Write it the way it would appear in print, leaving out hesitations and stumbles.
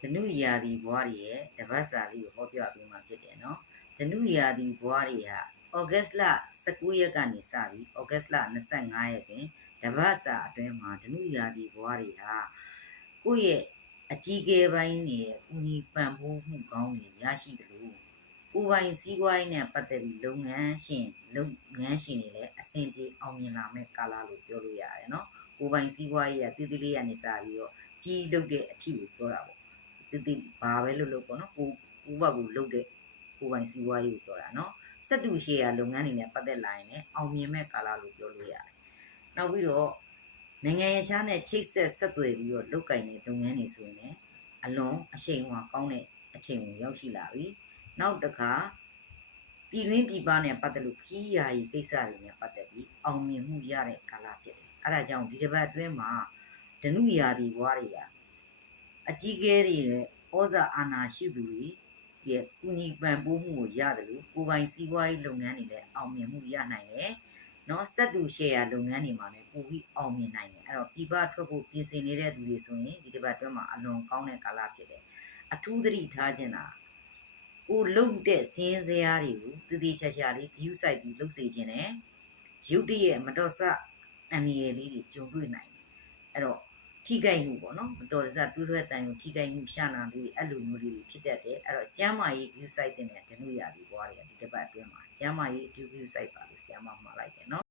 ဓနုရာသီဘွားတွေရဲ့တပတ်စာလေးကိုဟောပြပေးမှာဖြစ်တယ်နော်ဓနုရာသီဘွားတွေဟာဩဂတ်လ19ရက်ကနေစပြီးဩဂတ်လ25ရက်တွင်တပတ်စာအတွင်းမှာဓနုရာသီဘွားတွေဟာကိုယ့်ရဲ့အကြီးအကဲပိုင်းတွေရဲ့ဦးညီပံ့ပိုးမှုကောင်းတွေရရှိတယ်လို့ကိုယ်ပိုင်စီးပွားရေးနဲ့ပတ်သက်ပြီးလုပ်ငန်းရှင်တွေလည်းအဆင်ပြေအောင်မြင်လာမဲ့ကာလလို့ပြောလို့ရတယ်နော်ကိုယ်ပိုင်စီးပွားရေးကတည်တည်လေးရနေစားပြီးတော့ကြီးလုပ်တဲ့အထီကိုပြောတာပေါ့တည်ဘာပဲလို့ပေါ့နော်ကိုဘကိုလုပ်တဲ့ကိုပိုင်စီးပွားရေးကိုပြောတာနော်စက်တူရှယ်ယာလုပ်ငန်းတွေနဲ့ပတ်သက်လာရင်လည်းအောင်မြင်မဲ့ကာလလို့ပြောလို့ရတယ်နောက်ပြီးတော့နိုင်ငံခြားနဲ့ချိတ်ဆက်ဆက်သွယ်ပြီးတော့လုပ်ကင်တဲ့လုပ်ငန်းတွေဆိုရင်လည်းအလွန်အရှိန်အဝါကောင်းတဲ့အချိန်ကိုရောက်ရှိလာပြီနောက်တစ်ခါပြည်တွင်းပြည်ပနဲ့ပတ်သက်လို့ခီးယာယီကိစ္စတွေနဲ့ပတ်သက်ပြီးအောင်မြင်မှုရတဲ့ကာလဖြစ်တယ်အဲဒါကြောင့်ဒီတစ်ပတ်အတွင်းမှာဓနုရာသီဘွားတွေကအကြီးကဲတွေနဲ့ဩဇာအာဏာရှိသူတွေရဲ့ကူညီပံ့ပိုးမှုကိုရတယ်လို့ကိုပိုင်စီးပွားရေးလုပ်ငန်းတွေလည်းအောင်မြင်မှုရနိုင်တယ်နော်စက်တူရှယ်ယာလုပ်ငန်းတွေမှာလည်းပိုပြီးအောင်မြင်နိုင်တယ်အဲ့တော့ပြည်ပထွက်ဖို့ပြင်ဆင်နေတဲ့လူတွေဆိုရင်ဒီတစ်ပတ်အတွင်းမှာအလွန်ကောင်းတဲ့ကာလဖြစ်တယ်အထူးသတိထားခြင်းတာကိုလုံတဲ့စင်းစရာတွေကိုတည်တည်ချာချာလေးဂယူးဆိုင်ပြီးလှုပ်စေခြင်းနဲ့ရုတ်တရက်မတော်ဆအန္တရာယ်လေးတွေကြုံတွေ့နိုင်တယ်အဲ့တော့ထိခိုက်မှုပေါ့နော်မတော်တဆတွေးထွဲတန်ရုံထိခိုက်မှုရှာနာလေးအဲ့လိုမျိုးတွေဖြစ်တတ်တယ်အဲ့တော့ကျမ်းမာရေး view site တဲ့ဓနုရာသီဘွားတွေကဒီတစ်ပတ်အတွင်းမှာကျမ်းမာရေး view site ပါလို့ဆရာမမှားလိုက်တယ်နော်